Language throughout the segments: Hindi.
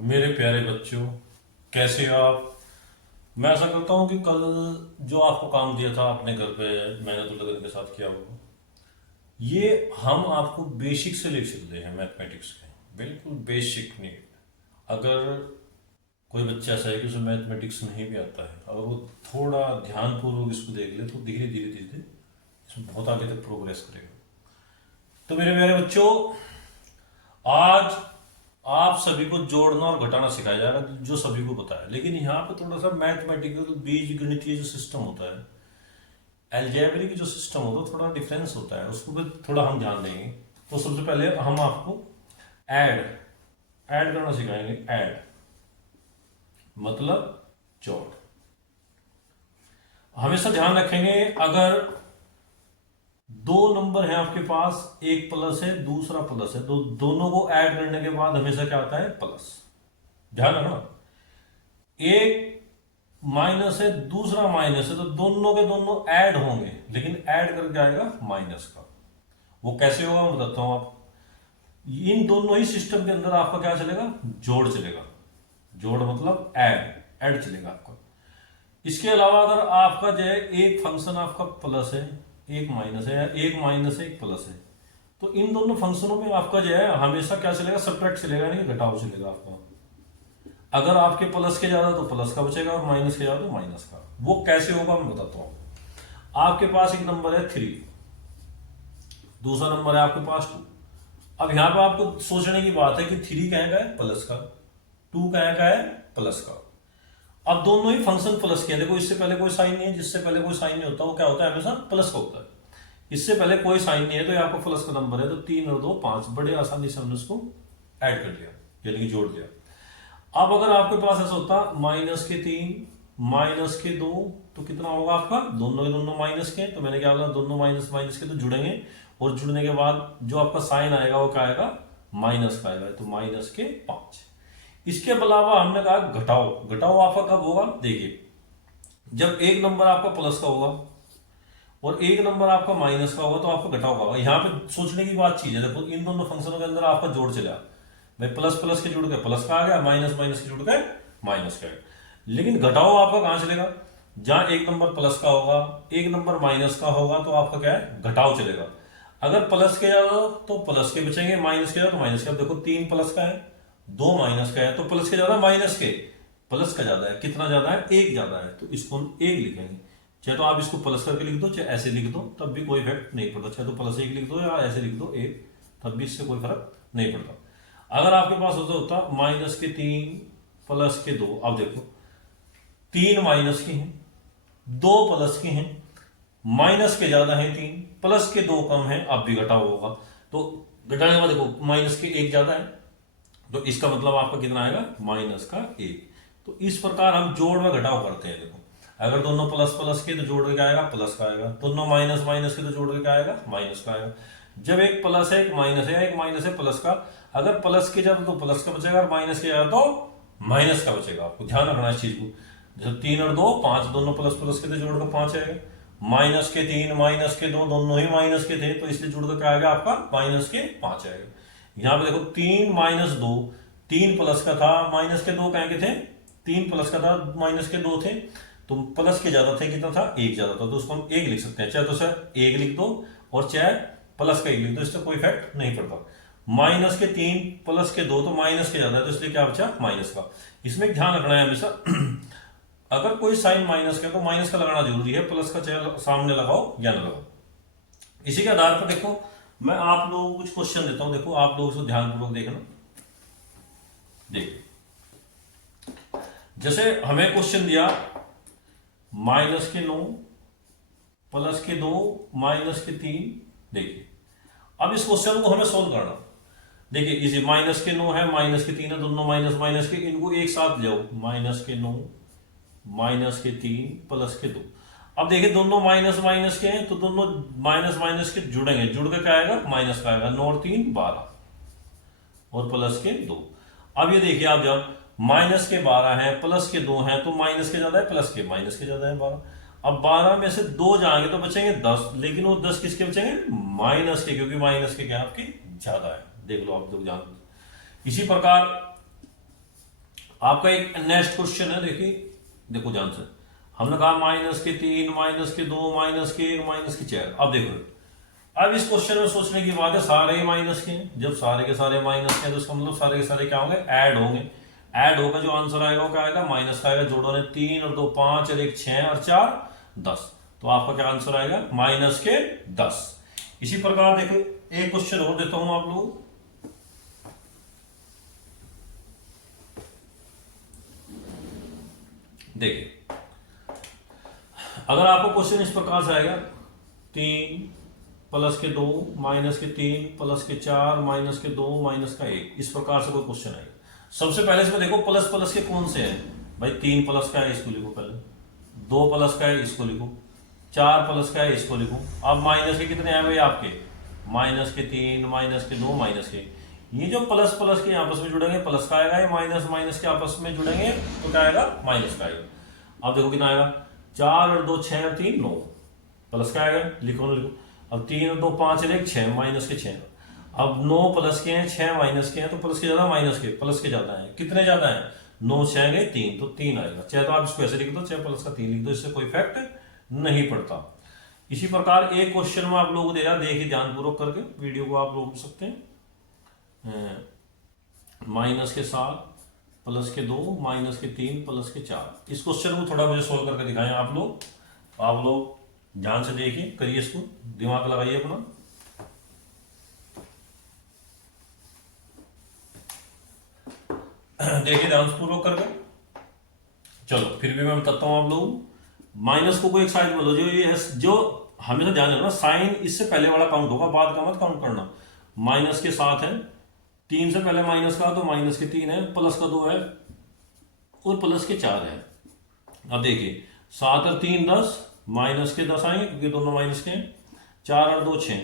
मेरे प्यारे बच्चों, कैसे हो आप। मैं ऐसा करता हूँ कि कल जो आपको काम दिया था अपने घर पे मेहनत लगन के साथ किया हुआ, ये हम आपको बेसिक से ले चलते हैं मैथमेटिक्स के, बिल्कुल बेसिक नहीं। अगर कोई बच्चा ऐसा है कि उसे मैथमेटिक्स नहीं भी आता है और वो थोड़ा ध्यानपूर्वक इसको देख ले तो धीरे धीरे धीरे धीरे इसमें बहुत आगे तक प्रोग्रेस करेगा। तो मेरे प्यारे बच्चों, आज आप सभी को जोड़ना और घटाना सिखाया जाएगा जो सभी को पता है, लेकिन यहाँ पे थोड़ा सा मैथमेटिकल बीज गणितीय जो सिस्टम होता है, अलजेब्रिक जो सिस्टम होता है, थोड़ा डिफरेंस होता है, उसको भी थोड़ा हम ध्यान देंगे। तो सबसे पहले हम आपको ऐड ऐड करना सिखाएंगे। ऐड मतलब जोड़। हमेशा ध्यान रखेंगे, अगर दो नंबर है आपके पास, एक प्लस है दूसरा प्लस है, तो दोनों को ऐड करने के बाद हमेशा क्या आता है? प्लस। ध्यान रखना, एक माइनस है दूसरा माइनस है, तो दोनों के दोनों ऐड होंगे, लेकिन ऐड करके आएगा माइनस का। वो कैसे होगा मैं बताता हूं आप। इन दोनों ही सिस्टम के अंदर आपका क्या चलेगा? जोड़ चलेगा। जोड़ मतलब ऐड, ऐड चलेगा आपका। इसके अलावा अगर आपका जो है एक फंक्शन आपका प्लस है एक माइनस है, या एक माइनस है एक प्लस है, तो इन दोनों फंक्शनों में आपका जो है हमेशा क्या चलेगा? सब्ट्रैक्ट चलेगा, यानी कि घटाव चलेगा आपका। अगर आपके प्लस के ज्यादा तो प्लस का बचेगा और माइनस के ज्यादा तो माइनस का। वो कैसे होगा मैं बताता हूं। आपके पास एक नंबर है 3, दूसरा नंबर है आपके पास 2। अब यहां पर आपको सोचने की बात है कि 3 कहें का है? प्लस का। 2 कहें का है? प्लस का। अब दोनों ही फंक्शन प्लस के हैं। देखो, इससे पहले कोई साइन नहीं है, जिससे पहले कोई साइन नहीं होता वो क्या होता है? हमेशा प्लस का होता है। इससे पहले कोई साइन नहीं है तो ये आपका प्लस का नंबर है, तो 3 और 2 5, बड़े आसानी से हमने उसको ऐड कर लिया, यानी कि जोड़ लिया। अब अगर आपके पास ऐसा होता माइनस के 3 माइनस के 2, तो कितना होगा आपका? दोनों के दोनों माइनस के, तो मैंने क्या बोला? दोनों माइनस माइनस के तो जुड़ेंगे, और जुड़ने के बाद जो आपका साइन आएगा वो क्या आएगा? माइनस का आएगा, तो माइनस के 5। इसके अलावा हमने कहा घटाओ। घटाओ आपका कब होगा? देखिए, जब एक नंबर आपका प्लस का होगा और एक नंबर आपका माइनस का होगा तो आपको घटाव होगा। यहाँ पे सोचने की बात चीज है, देखो इन दोनों फंक्शनों के अंदर आपका जोड़ चला भाई, प्लस प्लस के जुड़ के प्लस का आ गया, माइनस माइनस के जुड़ के माइनस का आ गया। लेकिन घटाओ आपका कहां चलेगा? जहां एक नंबर प्लस का होगा एक नंबर माइनस का होगा तो आपका क्या है? घटाव चलेगा। अगर प्लस के ज्यादा तो प्लस के बचेंगे, माइनस के ज्यादा तो माइनस के। अब देखो 3 प्लस का है 2 माइनस का है, तो प्लस के ज्यादा माइनस के, प्लस का ज्यादा है। कितना ज्यादा है? 1 ज्यादा है, तो इसको हम 1 लिखेंगे। चाहे तो आप इसको प्लस करके लिख दो, चाहे ऐसे लिख दो, तब भी कोई इफेक्ट नहीं पड़ता। चाहे तो प्लस 1 लिख दो या ऐसे लिख दो 1, तब भी इससे कोई फर्क नहीं पड़ता। अगर आपके पास होता माइनस के 3 प्लस के 2, अब देखो 3 माइनस के हैं 2 प्लस के हैं, माइनस के ज्यादा है 3, प्लस के 2 कम है, अब भी घटाव होगा। तो घटाने के बाद देखो माइनस के 1 ज्यादा है, तो इसका मतलब आपका कितना आएगा? माइनस का 1। तो इस प्रकार हम जोड़ में घटाव करते हैं। देखो, अगर दोनों प्लस प्लस के तो जोड़ के क्या आएगा? प्लस का आएगा। दोनों माइनस माइनस के तो जोड़ के क्या आएगा? माइनस का आएगा। जब एक प्लस है एक माइनस है, एक माइनस है प्लस का, अगर प्लस के ज्यादा तो प्लस का बचेगा और माइनस के ज्यादा तो माइनस का बचेगा। आपको ध्यान रखना इस चीज को। जब 3 और 2 5, दोनों प्लस प्लस के थे, जोड़ कर 5 आएगा। माइनस के 3 माइनस के 2 दोनों ही माइनस के थे, तो इसलिए जुड़ कर क्या आएगा आपका? माइनस के 5 आएगा। यहां पे देखो 3 माइनस 2, 3 प्लस का था माइनस के 2 कहें के थे, 3 प्लस का था माइनस के 2 थे, तो प्लस के ज्यादा थे, कितना था? 1 ज्यादा था, तो उसको हम 1 लिख सकते हैं। चाहे तो सर 1 लिख दो और चाहे प्लस का 1 लिख दो, इससे कोई इफेक्ट नहीं पड़ता। माइनस के 3 प्लस के 2, तो माइनस के ज्यादा है, तो इसलिए क्या बचा? माइनस का। इसमें ध्यान रखना है हमेशा अगर कोई साइन माइनस का तो माइनस का लगाना जरूरी है, प्लस का चाहे सामने लगाओ या ना लगाओ। इसी के आधार पर देखो, मैं आप लोगों को कुछ क्वेश्चन देता हूं, देखो आप लोग इसको ध्यानपूर्वक देखना। देखिए, जैसे हमें क्वेश्चन दिया माइनस के 9 प्लस के 2 माइनस के 3। देखिए, अब इस क्वेश्चन को हमें सोल्व करना। देखिए, इसे माइनस के 9 है माइनस के 3 है, दोनों माइनस माइनस के, इनको एक साथ ले जाओ। माइनस के 9 माइनस के 3 प्लस के 2। अब देखिए दोनों माइनस माइनस के हैं, तो दोनों माइनस माइनस के जुड़ेंगे, जुड़ के क्या आएगा? माइनस का आएगा। 9 और 3 12 और प्लस के 2। अब ये देखिए, आप जब माइनस के 12 है प्लस के 2 हैं, तो माइनस के ज्यादा है प्लस के, माइनस के ज्यादा है 12। अब 12 में से 2 जाएंगे तो बचेंगे 10, लेकिन वो 10 किसके बचेंगे? माइनस के, क्योंकि माइनस के क्या आपके ज्यादा है। देख लो आप लोग जान। इसी प्रकार आपका एक नेक्स्ट क्वेश्चन है, देखिए देखो ध्यान से। हमने कहा -3, -2, -1, -4। अब देखो, अब इस क्वेश्चन में सोचने की बात है, सारे ही माइनस के हैं। जब सारे के सारे माइनस के हैं तो इसका मतलब सारे के सारे क्या होंगे, ऐड होंगे। ऐड होकर जो आंसर आएगा वो क्या आएगा, माइनस का आएगा। जोड़ो ने 3 और 2 5 और 1 6 और 4 10, तो आपका क्या आंसर आएगा, -10। इसी प्रकार देखो एक क्वेश्चन और देता हूं आप लोगों को। देखिए, अगर आपको क्वेश्चन इस प्रकार से आएगा, 3 +2 -3 +4 -2 -1, इस प्रकार से कोई क्वेश्चन आएगा। सबसे पहले इसमें देखो प्लस प्लस के कौन से हैं भाई। 3 प्लस का है, इसको लिखो पहले। 2 प्लस का है, इसको लिखो। 4 प्लस का है, इसको लिखो। अब माइनस के कितने आए भाई आपके, -3 -2 -के। ये जो प्लस प्लस के आपस में जुड़ेंगे प्लस का आएगा, ये माइनस माइनस के आपस में जुड़ेंगे तो क्या आएगा, माइनस का आएगा। अब देखो कितना आएगा, 4 और 2 6 और 3 9, प्लस का आएगा, लिखो ना लिखो। अब 3 और 2 5 और 1 6, -6। अब 9 प्लस के हैं, 6 माइनस के हैं, तो प्लस के ज्यादा माइनस के, प्लस के ज्यादा है। कितने ज्यादा है, 9 6 गए 3, तो 3 आएगा। चाहे तो आप इसको ऐसे लिख दो, चाहे प्लस का 3 लिख दो, इससे कोई इफेक्ट नहीं पड़ता। इसी प्रकार एक क्वेश्चन में आप लोग दे रहा, देखिए ध्यानपूर्वक करके वीडियो को आप रोक सकते हैं। -7 +2 -3 +4, इस क्वेश्चन को थोड़ा मुझे सोल्व करके दिखाएं आप लोग ध्यान से देखिए, करिए इसको, दिमाग लगाइए अपना। देखिए ध्यान पूर्वक करके। चलो फिर भी मैं बताता हूं आप लोग। माइनस को एक साइड में लो, जो हमेशा ध्यान रखना, साइन इससे पहले वाला काउंट होगा, बाद का मत काउंट करना। -7 है, 3 से पहले माइनस का, तो -3 है, प्लस का 2 है और प्लस के 4 है। अब देखिए 7 और 3 10, -10 आएंगे क्योंकि दोनों माइनस के हैं। 4 और 2 6।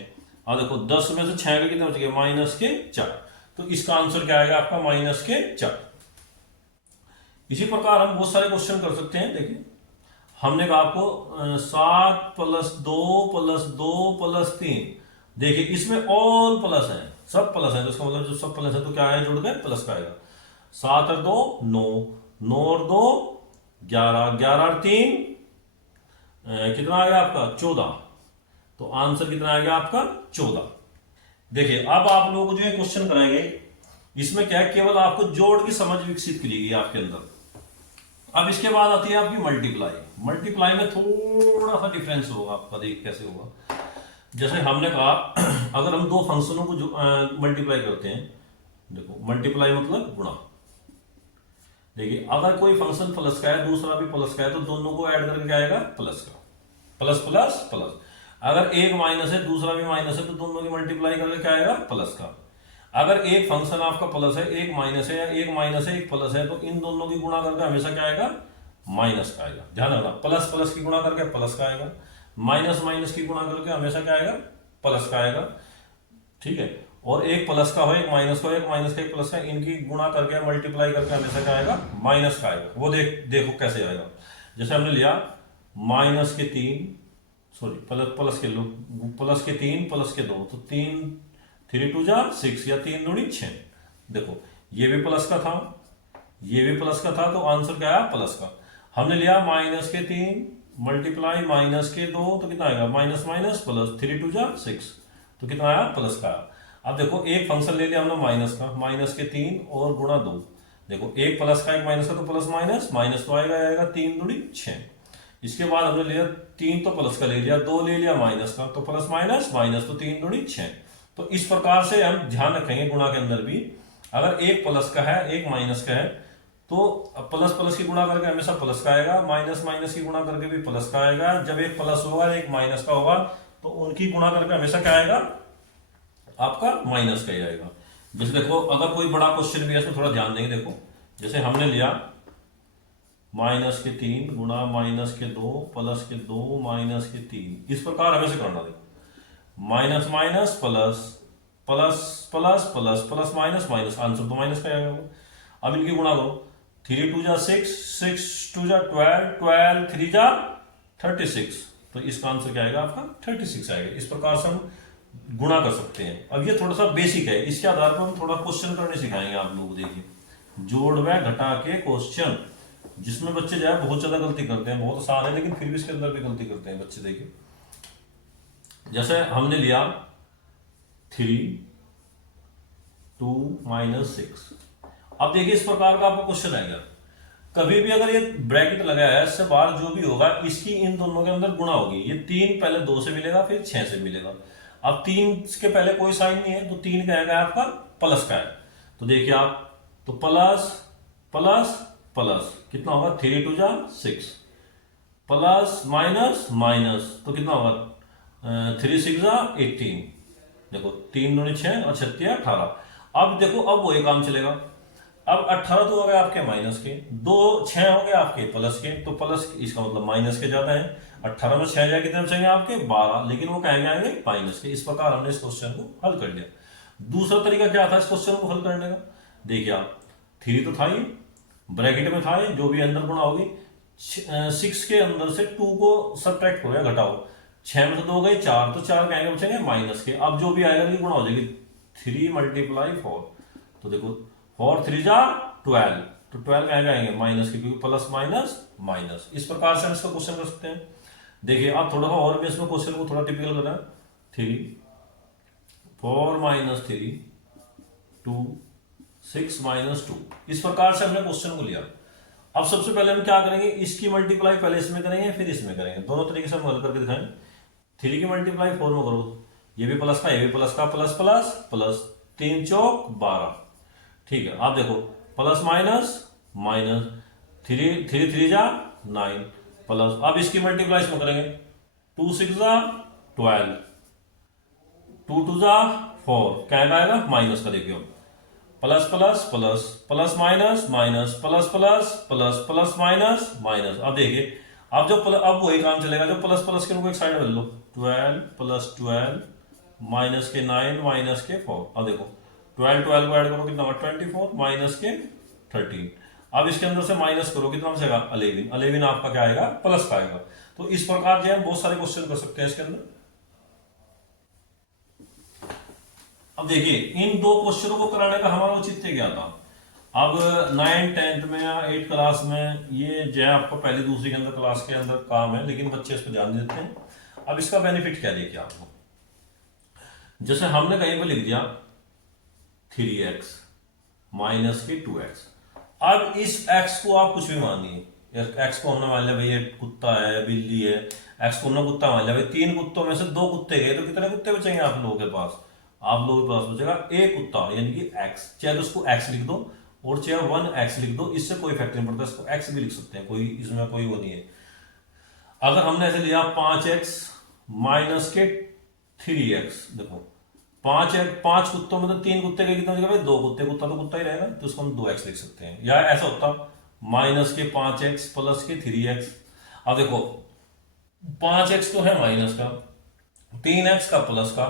अब देखो 10 में से 6 के कितने बच गए, -4। तो इसका आंसर क्या आएगा आपका, -4। इसी प्रकार हम बहुत सारे क्वेश्चन कर सकते हैं। देखिए हमने कहा आपको 7 +2 +2 +3, देखिए इसमें ऑल प्लस है, सब प्लस है, तो इसका मतलब जो सब प्लस है तो क्या है, जुड़ गए, प्लस का आएगा। 7 और 2 9, 9 और 2 11, 11 और 3 कितना आ गया आपका, 14। तो आंसर कितना आएगा आपका, 14। देखिए अब आप लोगों को जो ये क्वेश्चन कराएंगे, इसमें क्या है, केवल आपको जोड़ की समझ विकसित करेगी आपके अंदर। अब इसके बाद आती है आपकी मल्टीप्लाई में थोड़ा सा डिफरेंस होगा आपका, देख कैसे होगा। जैसे हमने कहा अगर हम दो फंक्शनों को मल्टीप्लाई करते हैं, देखो मल्टीप्लाई मतलब गुणा। देखिए अगर कोई फंक्शन प्लस का है, दूसरा भी प्लस का है, तो दोनों को ऐड करके क्या आएगा, प्लस का, प्लस प्लस प्लस। अगर एक माइनस है, दूसरा भी माइनस है, तो दोनों की मल्टीप्लाई करके क्या आएगा, प्लस का। अगर एक फंक्शन आपका प्लस है, एक माइनस है, या एक माइनस है एक प्लस है, तो इन दोनों की गुणा करके हमेशा क्या आएगा, माइनस का आएगा। ध्यान रखना, प्लस प्लस की गुणा करके प्लस का आएगा, माइनस माइनस की गुणा करके हमेशा क्या आएगा, प्लस का आएगा। ठीक है, और एक प्लस का हो, एक माइनस का हो, एक माइनस का एक प्लस का, इनकी गुणा करके मल्टीप्लाई करके हमेशा क्या आएगा, माइनस का आएगा। वो देखो कैसे आएगा। जैसे हमने लिया -3, सॉरी प्लस के लो, प्लस के 3 प्लस के 2, तो 3 2 6 या 3 दूनी 6। देखो ये भी प्लस का था, ये भी प्लस का था, तो आंसर क्या आया, प्लस का। हमने लिया -3 मल्टीप्लाई -2, तो कितना आएगा, माइनस माइनस प्लस, 3 2 6, तो कितना आया, प्लस का। अब देखो एक फंक्शन ले लिया हमने माइनस का, -3 और गुणा 2। देखो एक प्लस का एक माइनस का, तो प्लस माइनस माइनस तो आएगा 3 दूनी 6। इसके बाद हमने लिया 3 तो प्लस का ले लिया, 2 ले लिया माइनस का, तो प्लस माइनस माइनस, तो 3 दूनी 6। तो इस प्रकार से हम ध्यान रखेंगे गुणा के अंदर भी, अगर एक प्लस का है एक माइनस का है, तो प्लस प्लस की गुणा करके हमेशा प्लस का आएगा, माइनस माइनस की गुणा करके भी प्लस का आएगा। जब एक प्लस होगा एक माइनस का होगा, तो उनकी गुणा करके हमेशा क्या आएगा, आपका माइनस का ही आएगा। जैसे देखो अगर कोई बड़ा क्वेश्चन भी है, इसमें थोड़ा ध्यान देंगे। देखो जैसे हमने लिया -3 गुणा -2 +2 -3, इस प्रकार हमें से करना। देखो minus minus plus, plus plus plus, plus minus minus, answer तो माइनस का आएगा। अब इनकी गुणा करो, 3 2 6, 6 2 12, 12 3 36, तो इसका आंसर क्या आएगा आपका, 36 आएगा। इस प्रकार से हम गुणा कर सकते हैं। अब ये थोड़ा सा बेसिक है, इसके आधार पर हम थोड़ा क्वेश्चन करने सिखाएंगे आप लोग। देखिए जोड़ व घटा के क्वेश्चन, जिसमें बच्चे जो है बहुत ज्यादा गलती करते हैं, बहुत आसान है लेकिन फिर भी इसके अंदर भी गलती करते हैं बच्चे। देखिए जैसे हमने लिया 3 2 -6। अब देखिए इस प्रकार का आपका क्वेश्चन आएगा, कभी भी अगर ये ब्रैकेट लगाया है इससे बाहर जो भी होगा इसकी इन दोनों के अंदर गुणा होगी। ये 3 पहले 2 से मिलेगा फिर 6 से मिलेगा। अब 3 के पहले कोई साइन नहीं है तो 3 का आएगा आपका प्लस का है। तो देखिए आप, तो प्लस प्लस प्लस कितना होगा, 3 2 6 प्लस माइनस माइनस तो कितना होगा 3 6 18। देखो 3 दूनी 6 और 6 18। अब देखो अब वही काम चलेगा। अब 18 तो हो गए आपके माइनस के, 2 6 हो गए आपके प्लस के, तो प्लस इसका मतलब माइनस के ज्यादा है। 18 में 6 जाए कितने बचेंगे आपके 12, लेकिन वो कहेंगे आएंगे माइनस के। इस प्रकार हमने इस क्वेश्चन को हल कर लिया। दूसरा तरीका क्या था इस क्वेश्चन को हल करने का, देखिए आप 3 तो था ही ब्रैकेट में था, जो भी अंदर गुणा होगी 6 के अंदर से 2 को सब्ट्रैक्ट करो या घटाओ, 6 में से 2 गए 4, तो 4 कहेंगे बचेंगे माइनस के। अब जो भी आएगा ये गुणा हो जाएगी 3 × 4, तो देखो 4 3 12, तो 12 कहेंगे आएंगे माइनस के, क्योंकि प्लस माइनस माइनस। इस प्रकार से हम इसका क्वेश्चन कर सकते हैं। देखिए आप थोड़ा सा और भी इसमें क्वेश्चन को थोड़ा टिपिकल करें, 3 4 -3 2 6 -2, इस प्रकार से हमने क्वेश्चन को लिया। अब सबसे पहले हम क्या करेंगे, इसकी मल्टीप्लाई पहले इसमें करेंगे फिर इसमें करेंगे, दोनों तरीके से हम हल करके दिखाएंगे। 3 की मल्टीप्लाई 4 में करो, ये भी प्लस का ये भी प्लस का, प्लस प्लस प्लस, 3 चौक 12। ठीक है, आप देखो प्लस माइनस माइनस, 3 3 3 9 प्लस। अब इसकी मल्टीप्लाई इसमें करेंगे, 2 6 12, 2 2 4, क्या आएगा माइनस का। देखियो plus plus plus plus minus minus plus plus plus plus minus minus. अब देखिए अब जो अब वही काम चलेगा, जो प्लस प्लस के उनको एक साइड में लो, 12 + 12 माइनस के 9 माइनस के 4। अब देखो 12 12 को ऐड करो कितना होगा 24 माइनस के 13। अब इसके अंदर से माइनस करो कितना बचेगा 11, 11 आपका क्या आएगा प्लस का आएगा। तो इस प्रकार जो है बहुत सारे क्वेश्चन कर सकते हैं इसके अंदर। अब देखिए इन दो क्वेश्चनों को कराने का हमारा औचित्य क्या था। अब 9 10th में या 8 क्लास में ये जो है आपको पहली दूसरी के अंदर क्लास के अंदर काम है, लेकिन बच्चे इस पर ध्यान देते हैं। अब इसका बेनिफिट क्या देखिए आपको, जैसे हमने कहीं पर लिख दिया 3x माइनस के 2x। अब इस x को आप कुछ भी मानिए, x को हमने मान लिया भाई ये कुत्ता है बिल्ली है, x को हमने कुत्ता मान लिया भाई, 3 कुत्तों में से 2 कुत्ते गए तो कितने कुत्ते बचेंगे आप लोगों के पास, आप लोगों के पास बचेगा एक कुत्ता, यानी कि x। चाहे तो उसको x लिख दो और चाहे 1x लिख दो, इससे कोई फर्क नहीं पड़ता, इसको x भी लिख सकते हैं, कोई इसमें कोई वो नहीं है। अगर हमने ऐसे लिया 5x माइनस के 3x, देखो 5 कुत्तों में तो 3 कुत्ते के कितना भाई 2 कुत्ते, कुत्ता तो कुत्ता ही रहेगा, तो उसको हम 2x लिख सकते हैं। या ऐसा होता माइनस के 5x प्लस के 3x। अब देखो 5x तो है माइनस का, 3x का प्लस का।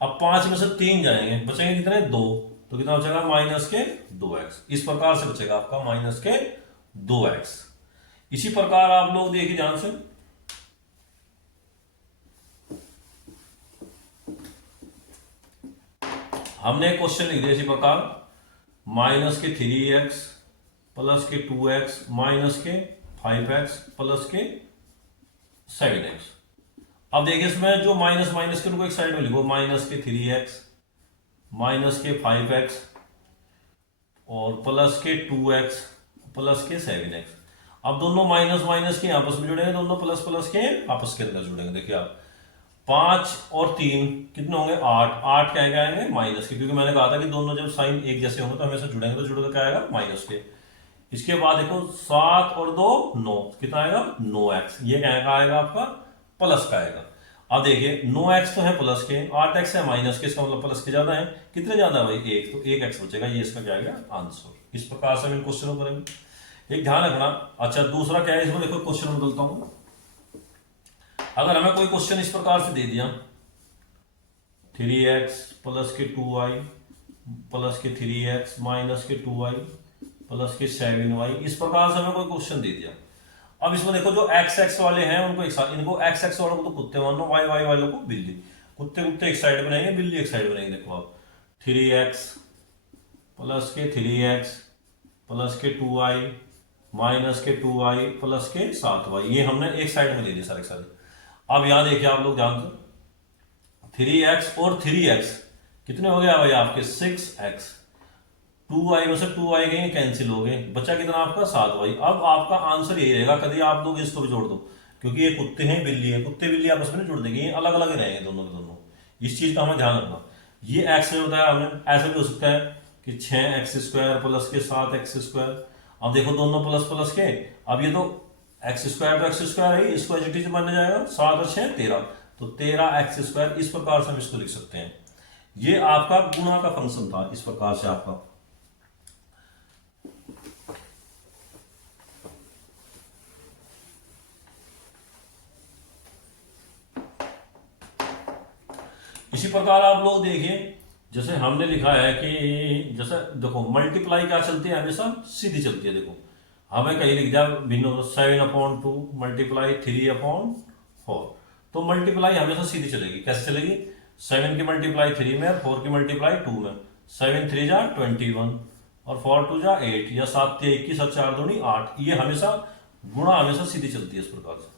अब 5 में से 3 जाएंगे बचेंगे कितने 2, तो कितना बचेगा माइनस के 2x। इस प्रकार से बचेगा आपका माइनस के 2x। इसी प्रकार आप लोग देखिए ध्यान से, हमने एक क्वेश्चन लिख दिया इसी प्रकार, माइनस के 3x प्लस के 2x माइनस के 5x प्लस के 7x। अब देखिए इसमें जो माइनस माइनस के उनको एक साइड में लिखो, माइनस के 3x माइनस के 5x और प्लस के 2x प्लस के 7x। अब दोनों माइनस माइनस के आपस में जुड़ेंगे, दोनों प्लस प्लस के आपस के अंदर जुड़ेंगे। देखिए आप 5 और 3 कितने होंगे 8, 8 क्या आएंगे माइनस के, क्योंकि मैंने कहा था कि दोनों जब साइन एक जैसे होंगे तो हमेशा जुड़ेंगे, तो जुड़कर क्या आएगा माइनस के। इसके बाद देखो 7 और 2 9, कितना आएगा 9x, ये क्या आएगा आपका प्लस का आएगा। अब देखिए 9x तो है प्लस के, 8x है माइनस के, इसका मतलब प्लस के ज्यादा है, कितने ज्यादा है भाई 1, तो 1x बचेगा, ये इसका क्या आएगा आंसर। इस प्रकार से हम इन क्वेश्चनों को करेंगे। एक ध्यान रखना, अच्छा दूसरा क्या है इसमें, देखो क्वेश्चन बदलता हूं। अगर हमें कोई क्वेश्चन इस प्रकार से दे दिया 3x प्लस के 2y प्लस के 3x माइनस के 2y प्लस के 7y, इस प्रकार से हमें कोई क्वेश्चन दे दिया। अब इसमें देखो जो x x वाले हैं उनको एक साथ, इनको x x वालों को तो कुत्ते मान लो, y y वालों को बिल्ली, कुत्ते कुत्ते एक साइड बनाएंगे, बिल्ली एक साइड बनाएंगे। देखो आप 3x प्लस के 3x प्लस के 2i माइनस के 2i प्लस के 7y, ये हमने एक साइड में ले लिया सारे सारे। अब यहां देखिए आप लोग ध्यान से 3x और 3x कितने हो गया भाई आपके 6x, 2i में से 2i गए कैंसिल हो गए, बचा कितना आपका 7y। अब आपका आंसर यही रहेगा, कभी आप लोग इसको भी जोड़ दो क्योंकि ये कुत्ते हैं बिल्ली है, कुत्ते बिल्ली आपस में नहीं जुड़ देंगे, ये अलग अलग ही रहेंगे दोनों के दोनों। इस चीज का हमें ध्यान रखना। ये x में बताया हमने, ऐसा भी हो सकता है कि 6x² प्लस के 7x²। अब देखो दोनों प्लस प्लस के, अब ये तो x² तो x² है, इसको एज इट इज बन जाएगा 7 और 6 13, तो 13x²। इस प्रकार से हम इसको लिख सकते हैं। ये आपका गुणा का फंक्शन था, इस प्रकार से आपका। इसी प्रकार आप लोग देखिए, जैसे हमने लिखा है कि जैसे देखो मल्टीप्लाई क्या चलती है, हमेशा सीधी चलती है। देखो हमें कहीं लिख दिया भिन्न 7/2 मल्टीप्लाई 3/4, तो मल्टीप्लाई हमेशा सीधी चलेगी। कैसे चलेगी? 7 की मल्टीप्लाई 3 में, 4 की मल्टीप्लाई 2 में। 7 3 जा 21 और 4 2 जा 8, या 7 3 21 और 4 2 8। ये हमेशा गुणा हमेशा सीधी चलती है इस प्रकार से।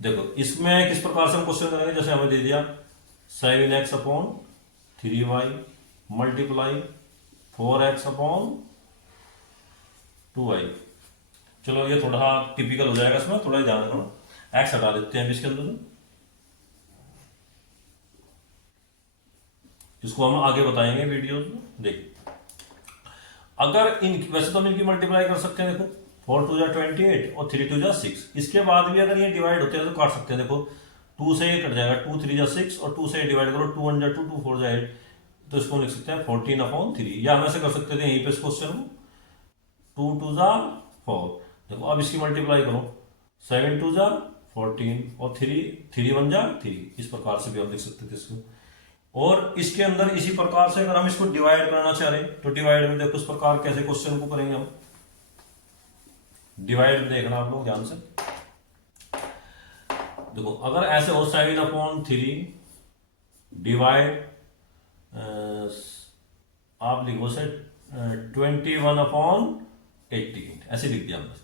देखो इसमें किस प्रकार से हम क्वेश्चन करेंगे, जैसे हमें दे दिया 7x/3y मल्टीप्लाई 4x/2y। चलो ये थोड़ा टिपिकल हो जाएगा, इसमें थोड़ा ध्यान रखना। x हटा देते हैं इसके अंदर, इसको हम आगे बताएंगे वीडियो में। देखिए अगर इन वैसे तो हम इनकी मल्टीप्लाई कर सकते हैं। देखो 4 2 जा 28 और 3 2 जा 6। इसके बाद भी अगर ये डिवाइड होते हैं तो काट सकते हैं। देखो 2 से 8 कट जाएगा, 2 3 जा 6 और 2 से 8 डिवाइड करो, 2 1 जा 2 2 4 जा 8, तो इसको लिख सकते हैं 14/3। या हम ऐसे कर सकते थे यहीं पे इस क्वेश्चन को 2 2 जा 4। देखो अब इसकी मल्टीप्लाई करो, 7 2 जा 14 और 3 1 जा 3। इस प्रकार से भी हम लिख सकते थे इसको। और इसके अंदर इसी प्रकार से अगर हम इसको डिवाइड करना चाह रहे हैं तो डिवाइड में देखो इस प्रकार कैसे क्वेश्चन को करेंगे हम। डिवाइड देखना आप लोग ध्यान से। देखो अगर ऐसे हो 7/3 डिवाइड आप लिखो से 21/18, ऐसे लिख दिया हमने।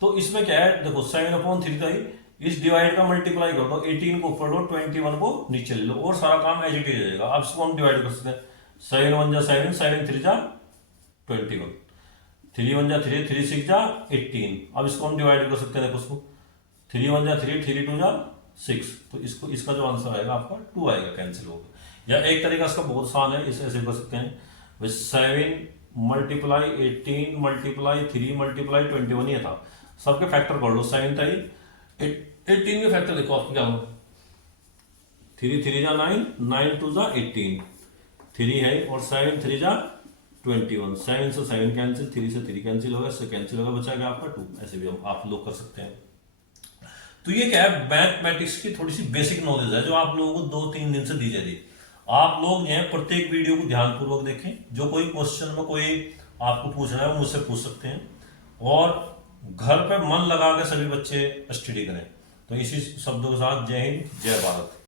तो इसमें क्या है, देखो 7/3 था ही, इस डिवाइड का मल्टीप्लाई कर दो, 18 को ऊपर लो 21 को नीचे ले लो और सारा काम एज इट इज रहेगा। अब इसको हम डिवाइड कर सकते हैं 7 1 जा 7, 7 3 जा 21, 3 1 जा 3, 3 6 जा 18। अब इसको हम डिवाइड कर सकते हैं। देखो उसको 3 1 जा 3, 3 2 जा 6, तो इसको इसका जो आंसर आएगा आपका 2 आएगा, कैंसिल होगा। या एक तरीका इसका बहुत आसान है, इसे ऐसे कर सकते हैं 7 मल्टीप्लाई 18 मल्टीप्लाई 3 मल्टीप्लाई 21 ये था, सबके फैक्टर कर लो। 7 था 18 के फैक्टर देखो आपको क्या होगा, 3 3 जा 9, 9 2 जा 18, 3 है और 7 3 जा 21, 7 से 7 कैंसिल, 3 से 3 कैंसिल होगा, इससे कैंसिल होगा, बचा गया आपका 2। ऐसे भी हम आप लोग कर सकते हैं। तो ये क्या है, मैथमेटिक्स की थोड़ी सी बेसिक नॉलेज है जो आप लोगों को 2-3 दिन से दी जा रही है। आप लोग जो है प्रत्येक वीडियो को ध्यानपूर्वक देखें, जो कोई क्वेश्चन में कोई आपको पूछना है वो मुझसे पूछ सकते हैं, और घर पे मन लगा के सभी बच्चे स्टडी करें। तो इसी शब्दों के साथ जय हिंद जय भारत।